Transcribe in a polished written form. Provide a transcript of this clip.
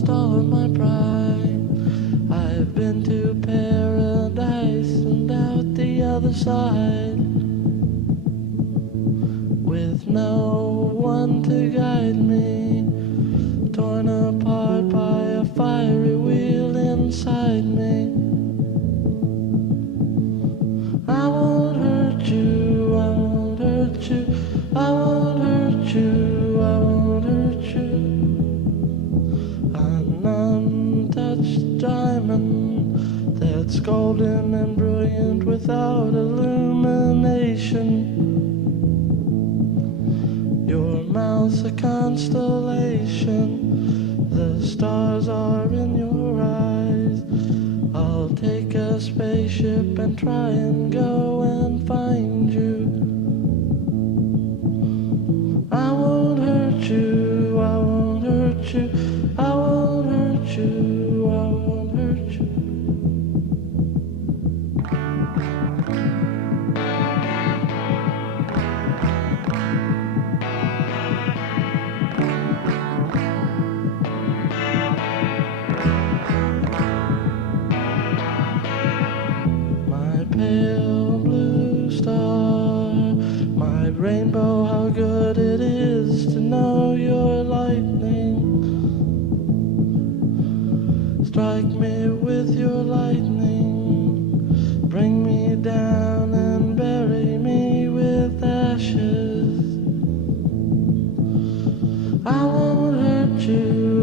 lost all of my pride. I've been to paradise and out the other side, with no one to guide me, torn apart by a fiery wheel inside me. I won't hurt you, I won't hurt you, I won't hurt you, I won't hurt you. An untouched diamond that's golden and brilliant without illumination. Your mouth's a constellation, the stars are in your eyes. I'll take a spaceship and try and go and find you. I won't hurt you, I won't hurt you, I won't hurt you, I won't hurt you. My pale blue star, my rainbow, how good it is to know your lightning. Strike me with your lightning, bring me down and bury me with ashes. I won't hurt you,